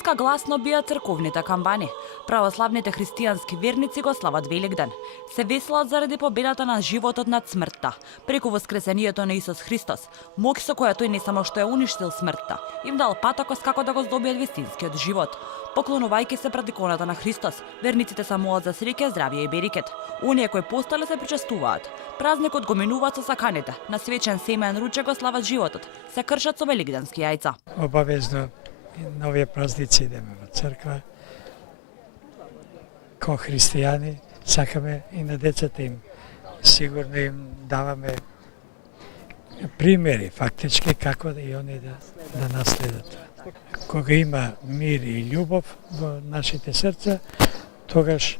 Денеска гласно бија црковните камбани. Православните христијански верници го слават Великден. Се веселат заради победата на животот над смртта, преку воскресението на Исус Христос, моќ со која тој не само што ја уништил смртта, им дал патокос како да го здобиат вистинскиот живот. Поклонувајќи се пред иконата на Христос, верниците се молат за среќа, здравје и берекет. Оние кои постале се причестуваат. Празникот го минуваат со саканите, на свечен семеен ручек го слават животот, се кршат со великденски јајца. Обавезно на овие празници идеме во црква. Ко христијани сакаме и на децата им сигурно им даваме примери фактички како да и они да наследат. Кога има мир и љубов во нашите срца, тогаш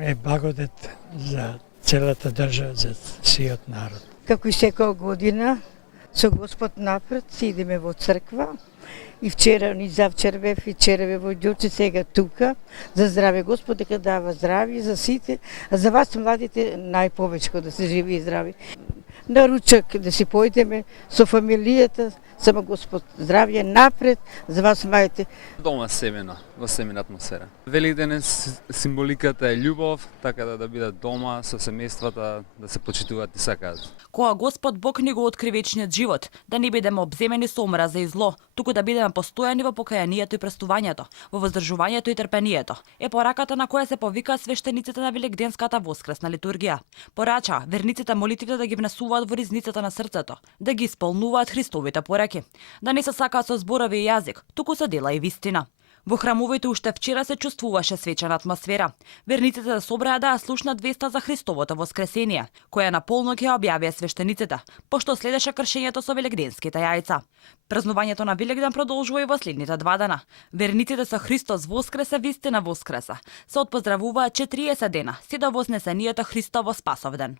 е благодет за целата држава, за сиот народ. Како и секоја година, со Господ напред, си идеме во црква. И вчера, ни завчер бев, и вчера бев во Ѓурче, сега тука. За здраве Господ дека дава здравје за сите, а за вас младите најповечко да се живи и здрави. На ручак да си појдеме со фамилијата, само Господ здравје напред, за вас мајте. Дома семена, во семена атмосфера. Великден е символиката е љубов, така да бидат дома со семејствата, да се почитуваат и сакаат. Кога Господ Бог ни го откри вечниот живот, да не бидеме обземени со омраза и зло, туку да бидеме постојани во покајанието и престувањето, во воздржувањето и трпението, е пораката на која се повикаат свештениците на Великденската воскресна литургија. Порача верниците молитвите да ги внесуваат во ризницата на срцето, да ги исполнуваат Христовите пораки, да не се сакаат со зборови и јазик, туку со дела и вистина. Во храмовите уште вчера се чувствуваше свечена атмосфера. Верниците се собраа да ја слушнат веста за Христовото воскресение, која на полнок ја објавија свештениците, пошто следеше кршењето со великденските јајца. Празнувањето на Великден продолжува и во следните 2 дена. Верниците со Христос воскресе, вистина воскреса. Се отпоздравуваат 40 дена, се до вознесението Христово Спасов ден.